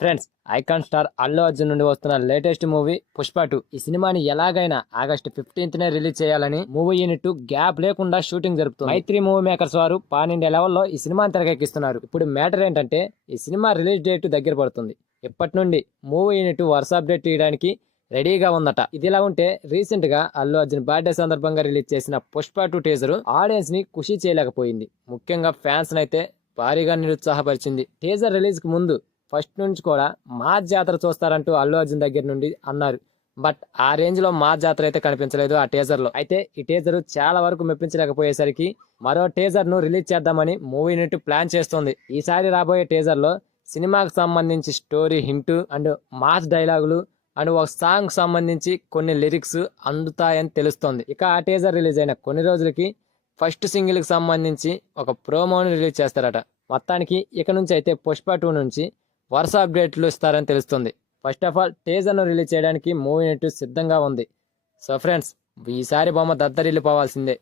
Friends, icon star Allu Arjun నుండి వస్తున్న latest movie Pushpa 2. ఈ సినిమాని ఎలాగైనా ఆగస్టు 15th రిలీజ్ చేయాలని మూవీ యూనిట్ గ్యాప్ లేకుండా షూటింగ్ జరుపుతుంది. మైత్రి మూవీ మేకర్స్ వారు పాన్ ఇండియా లెవెల్లో ఈ సినిమాని తెరకెక్కిస్తున్నారు. ఇప్పుడు మ్యాటర్ ఏంటంటే ఈ సినిమా రిలీజ్ డేట్ దగ్గర పడుతుంది. ఇప్పటి నుండి మూవీ యూనిట్ వరుస అప్డేట్ తీయడానికి రెడీగా ఉందట. ఇదిలా ఉంటే రీసెంట్ గా అల్లు అర్జున్ బర్త్డే సందర్భంగా రిలీజ్ చేసిన పుష్ప 2 టీజర్ ఆడియన్స్ ని ఖుషి చేయలేకపోయింది. ముఖ్యంగా ఫ్యాన్స్ అయితే భారీగా నిరుత్సాహపరిచింది. టీజర్ రిలీజ్ కు ముందు ఫస్ట్ నుంచి కూడా మా జాతర చూస్తారంటూ అల్లు అర్జున్ దగ్గర నుండి అన్నారు. బట్ ఆ రేంజ్ లో మా జాతర అయితే కనిపించలేదు ఆ టీజర్ లో. అయితే ఈ టీజర్ చాలా వరకు మెప్పించలేకపోయేసరికి మరో టీజర్ ను రిలీజ్ చేద్దామని మూవీ యూనిట్ ప్లాన్ చేస్తోంది. ఈసారి రాబోయే టీజర్ లో సినిమాకు సంబంధించి స్టోరీ హింట్ అండ్ మాస్ డైలాగులు అండ్ ఒక సాంగ్ సంబంధించి కొన్ని లిరిక్స్ అందుతాయని తెలుస్తోంది. ఇక ఆ టీజర్ రిలీజ్ అయిన కొన్ని రోజులకి ఫస్ట్ సింగిల్ కి సంబంధించి ఒక ప్రోమోని రిలీజ్ చేస్తారట. మొత్తానికి ఇక నుంచి అయితే పుష్ప 2 నుంచి వరుస అప్డేట్లు ఇస్తారని తెలుస్తుంది. ఫస్ట్ ఆఫ్ ఆల్ టీజర్ ను రిలీజ్ చేయడానికి మూవీ యూనిట్ సిద్ధంగా ఉంది. సో ఫ్రెండ్స్, ఈసారి బొమ్మ దద్దరిల్లిపోవాల్సిందే.